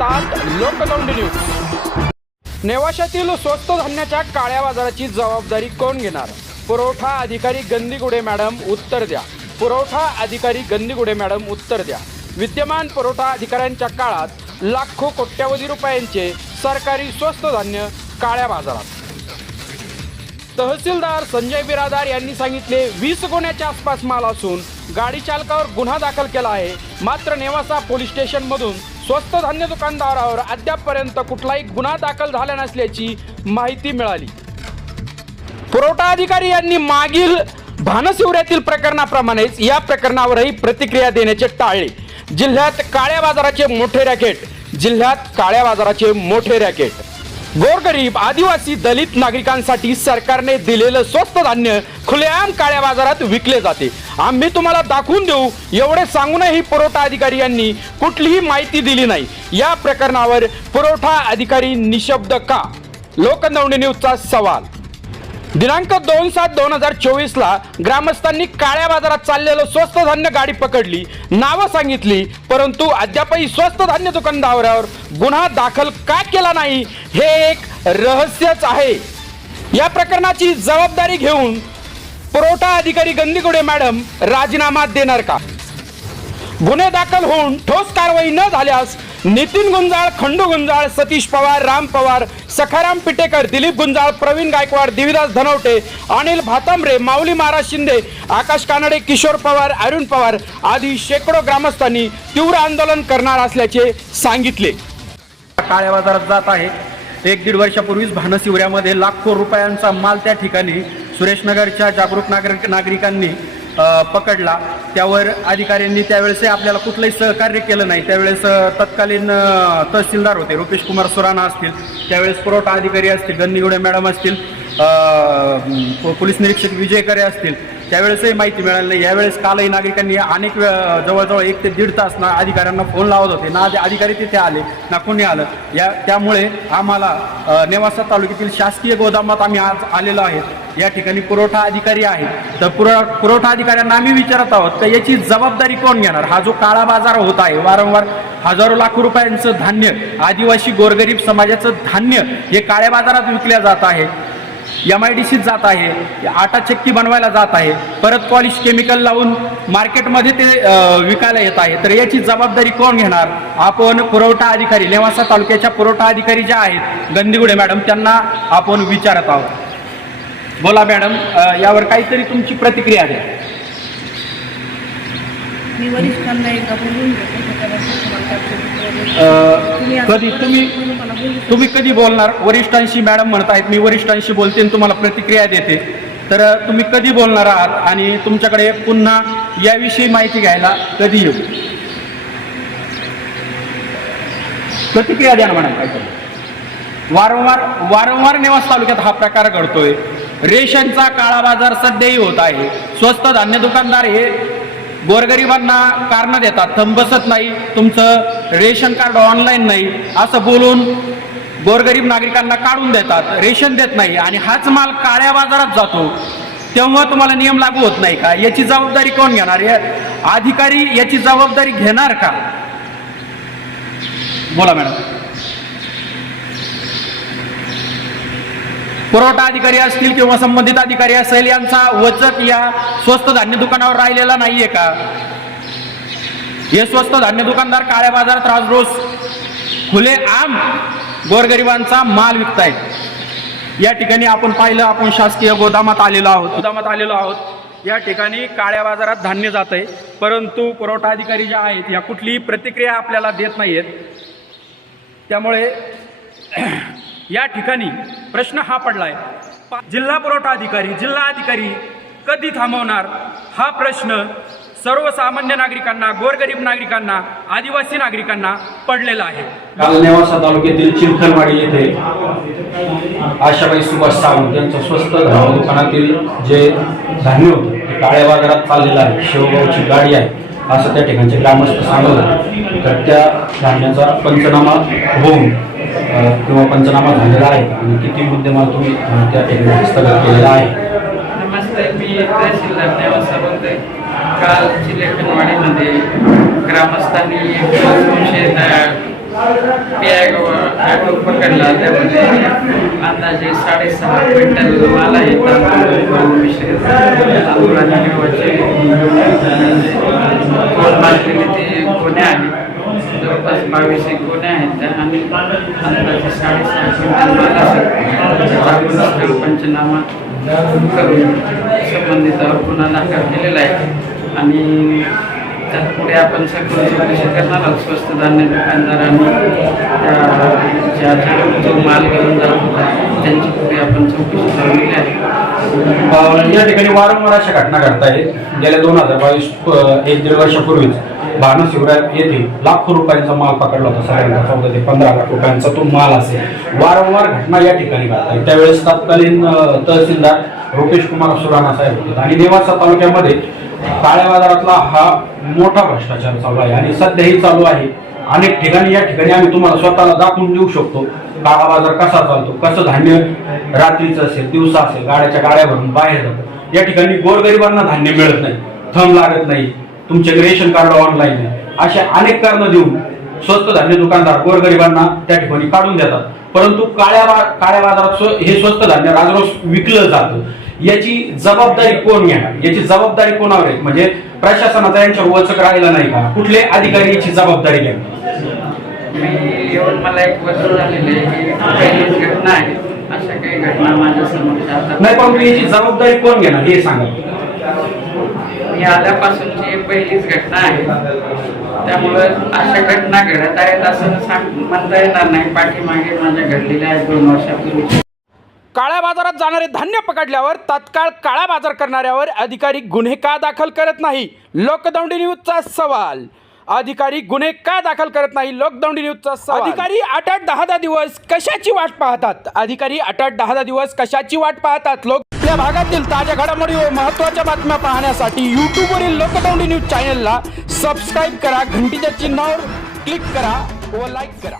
पाहतात लोकदंड न्यूज नेवाशातील स्वस्त धान्याच्या काळ्या बाजाराची जबाबदारी कोण घेणार? पुरवठा अधिकारी गंदीगुडे मॅडम उत्तर द्या. पुरवठा अधिकारी गंदीगुडे मॅडम उत्तर द्या. विद्यमान पुरवठा अधिकाऱ्यांच्या काळात लाखो कोट्यावधी रुपयांचे सरकारी स्वस्त धान्य काळ्या बाजारात. तहसीलदार संजय बिरादार यांनी सांगितले वीस गुन्ह्याच्या आसपास माल असून गाडी चालकावर गुन्हा दाखल केला आहे. मात्र नेवासा पोलीस स्टेशनमधून स्वस्त धान्य दुकानदारावर अद्यापपर्यंत कुठलाही गुन्हा दाखल झाला नसल्याची माहिती मिळाली. पुरवठा अधिकारी यांनी मागील भानशिवऱ्यातील प्रकरणाप्रमाणेच या प्रकरणावरही प्रतिक्रिया देण्याचे टाळले. जिल्ह्यात काळ्या बाजाराचे मोठे रॅकेट जिल्ह्यात काळ्या बाजाराचे मोठे रॅकेट. गोरगरीब आदिवासी दलित नागरिकांसाठी सरकारने दिलेलं स्वस्त धान्य खुलेआम काळ्या बाजारात विकले जाते. आम्ही तुम्हाला दाखवून देऊ एवढे सांगूनही पुरवठा अधिकारी यांनी कुठलीही माहिती दिली नाही. या प्रकरणावर पुरवठा अधिकारी निशब्द का? लोकनवणी न्यूजचा सवाल. दिनांक दोन सात दोन हजार चोवीस ला ग्रामस्थांनी काळ्या बाजारात चाललेलं स्वस्त धान्य गाडी पकडली नावं सांगितली परंतु अद्यापही स्वस्त धान्य दुकानदारावर गुन्हा दाखल का केला नाही हे एक रहस्यच आहे. या प्रकरणाची जबाबदारी घेऊन पुरवठा अधिकारी गंदीगुडे मॅडम राजीनामा देणार का? गुन्हे दाखल होऊन ठोस कारवाई न झाल्यास नितीन गुंजाळ खंडू गुंजाळ सतीश पवार राम पवार सखाराम पिटेकर दिलीप गुंजाळ प्रवीण गायकवाड देवीदास धनवटे अनिल भातांबरे माऊली महाराज शिंदे आकाश कानडे किशोर पवार अरुण पवार आदी शेकडो ग्रामस्थांनी तीव्र आंदोलन करणार असल्याचे सांगितले. काळ्या बाजारात जात आहे. एक दीड वर्षापूर्वीच भानसिवऱ्यामध्ये लाखो रुपयांचा माल त्या ठिकाणी सुरेशनगरच्या जागरूक नागरिक नागरिकांनी पकडला. त्यावर अधिकाऱ्यांनी त्यावेळेस आपल्याला कुठलंही सहकार्य केलं नाही. त्यावेळेस तत्कालीन तहसीलदार होते रुपेश कुमार सुराणा असतील. त्यावेळेस पुरवठा अधिकारी असतील गन्नीगुडे मॅडम असतील पोलीस निरीक्षक विजय करे असतील. त्यावेळेसही माहिती मिळाली नाही. यावेळेस कालही नागरिकांनी अनेक वेळ जवळजवळ एक ते दीड तास ना अधिकाऱ्यांना फोन लावत होते. ना अधिकारी तिथे आले ना कोणी आलं. या त्यामुळे आम्हाला नेवासा तालुक्यातील शासकीय गोदामात आम्ही आज आलेलो आहेत या ठिकाणी पुरवठा अधिकारी आहेत. तर पुर पुरवठा अधिकाऱ्यांना आम्ही विचारत आहोत तर याची जबाबदारी कोण घेणार? हा जो काळा बाजार होत आहे वारंवार हजारो लाखो रुपयांचं धान्य आदिवासी गोरगरीब समाजाचं धान्य हे काळ्या बाजारात विकल्या जात आहे. एम आय डी सीत जात आहे. आटा चक्की बनवायला जात आहे. परत पॉलिश केमिकल लावून मार्केटमध्ये ते विकायला येत आहे. तर याची जबाबदारी कोण घेणार? आपण पुरवठा अधिकारी नेवासा तालुक्याच्या पुरवठा अधिकारी ज्या आहेत गंदीगुडे मॅडम त्यांना आपण विचारत आहोत. बोला मॅडम यावर काहीतरी तुमची प्रतिक्रिया द्या. मी वरिष्ठांना एकदा बोलून घेते त्याच्याबद्दल तुम्हाला काय अ, तुम्ही असं कधी तुम्ही म्हणून मला बोलू शकता. तुम्ही कधी बोलणार? वरिष्ठांशी मॅडम म्हणतायत मी वरिष्ठांशी बोलते आणि तुम्हाला प्रतिक्रिया देते. तर अ, तुम्ही कधी बोलणार आहात? आणि तुमच्याकडे पुन्हा याविषयी माहिती घ्यायला कधी येऊ? प्रतिक्रिया द्या ना मॅडम काहीतरी वारंवार वारंवार नेवास तालुक्यात हा प्रकार घडतोय. रेशनचा काळा बाजार सध्याही होत आहे. स्वस्त धान्य दुकानदार हे गोरगरिबांना कारण देतात. थंब बसत नाही. तुमचं रेशन कार्ड ऑनलाईन नाही. असं बोलून गोरगरीब नागरिकांना काढून देतात. रेशन देत नाही. आणि हाच माल काळ्या बाजारात जातो. तेव्हा तुम्हाला नियम लागू होत नाही का? याची जबाबदारी कोण घेणार? या अधिकारी याची जबाबदारी घेणार का? बोला मॅडम. पुरवठा अधिकारी असतील किंवा संबंधित अधिकारी असेल यांचा वचक या स्वस्त धान्य दुकानावर राहिलेला नाहीये का? हे स्वस्त धान्य दुकानदार काळ्या बाजारात राज रोज खुले आम गोरगरिबांचा माल विकतायत. या ठिकाणी आपण पाहिलं आपण शासकीय गोदामात आलेलो आहोत. गोदामात आलेलो आहोत. या ठिकाणी काळ्या बाजारात धान्य जात आहे परंतु पुरवठा अधिकारी ज्या आहेत या कुठलीही प्रतिक्रिया आपल्याला देत नाही आहेत त्यामुळे या ठिकाणी प्रश्न हा पडलाय. आहे जिल्हा पुरवठा अधिकारी जिल्हा अधिकारी कधी थांबवणार? हा प्रश्न सर्वसामान्य नागरिकांना गोरगरीब नागरिकांना आदिवासी नागरिकांना पडलेला आहे. काल नेवासा तालुक्यातील चिंतनवाडी येथे आशाबाई सुभाष सावंत यांचं स्वस्त धान्य दुकानातील जे धान्य होतं ते काळ्या बाजारात चाललेलं आहे. शेवगावची गाडी आहे. असं त्या ठिकाणचे ग्रामस्थ सांगत होते. तर त्या धान्याचा पंचनामा होऊन किंवा पंचनामा झालेला आहे आणि किती मुद्देमाल तुम्ही त्या ठिकाणी हस्तगत केलेला आहे नमस्ते मी तहसीलदार नेवासा बोलतोय काल चिलेखनवाडीमध्ये ग्रामस्थांनी एक ॲटो पकडला त्यामध्ये अंदाजे साडेसहा क्विंटल माल आहे तांदूळ तांदूळ आणि गव्हाचे मारलेले ते कोण्या आहेत जवळपास बावीस एक कोण्या आहेत. त्या आणि अंदाजे साडेसहाशे पंचनामा करून संबंधितावर गुन्हा दाखल केलेला आहे. आणि त्यात पुढे आपण सकाळी चौकशी करणार आहोत. स्वस्त धान्य दुकानदार आणि जो माल घेऊन जात होता त्यांची पुढे आपण चौकशी चालवलेली आहे. अ, या ठिकाणी वारंवार अशा घटना घडत आहेत. गेल्या दोन हजार बावीस एक दीड वर्षापूर्वीच भानु शिवराय येथे लाखो रुपयांचा माल पकडला होता. साधारणतः चौदा ते पंधरा लाख रुपयांचा तो माल असेल. वारंवार घटना या ठिकाणी घडत आहे त्यावेळेस तत्कालीन अ, तहसीलदार रुपेश कुमार सुराणा साहेब होते. आणि नेवासा तालुक्यामध्ये काळ्या बाजारातला हा मोठा भ्रष्टाचार चालू आहे आणि सध्याही चालू आहे. अनेक ठिकाणी या ठिकाणी आम्ही तुम्हाला स्वतःला दाखवून देऊ शकतो. काळा बाजार कसा चालतो? कसं धान्य रात्रीचं असेल दिवसा असेल गाड्याच्या गाड्या भरून बाहेर जातं. या ठिकाणी गोरगरिबांना धान्य मिळत नाही थंब लागत नाही. तुमचे रेशन कार्ड ऑनलाईन असे अशा अनेक कारणं देऊन स्वस्त धान्य दुकानदार गोरगरिबांना त्या ठिकाणी काढून देतात. परंतु काळ्या बा काळ्या बाजारात हे स्वस्त धान्य राजरोस विकलं जातं. याची जबाबदारी कोण घेणार याची जबाबदारी कोणावर आहे? म्हणजे प्रशासनाचा यांच्यावर वचक राहिला नाही का? कुठले अधिकारी याची जबाबदारी येऊन मला एक वर्ष झालेले ही घटना आहे. अशा काही घटना माझ्यासमोर नाही परंतु याची जबाबदारी कोण घेणार? हे सांगा. मी आल्यापासूनची ही पहिलीच घटना आहे. त्यामुळं अशा घटना घडत आहेत असं सांग म्हणता येणार नाही. पाठीमागे माझ्या घडलेल्या आहेत दोन वर्षापूर्वी काळ्या बाजारात जाणारे धान्य पकडल्यावर तात्काळ काळा बाजार करणाऱ्यावर अधिकारी गुन्हे का दाखल करत नाही? लोकदौंडी न्यूजचा सवाल. अधिकारी गुन्हे का दाखल करत नाही? लोकदौंडी न्यूजचा सवाल. अधिकारी आठ आठ दहा दहा दिवस कशाची वाट पाहतात? अधिकारी आठ आठ दहा दहा दिवस कशाची वाट पाहतात? लोक आपल्या भागातील ताज्या घडामोडी व महत्त्वाच्या बातम्या पाहण्यासाठी यूट्यूबवरील लोकदौंडी न्यूज चॅनलला सबस्क्राईब करा. घंटीच्या चिन्हावर क्लिक करा व लाईक करा.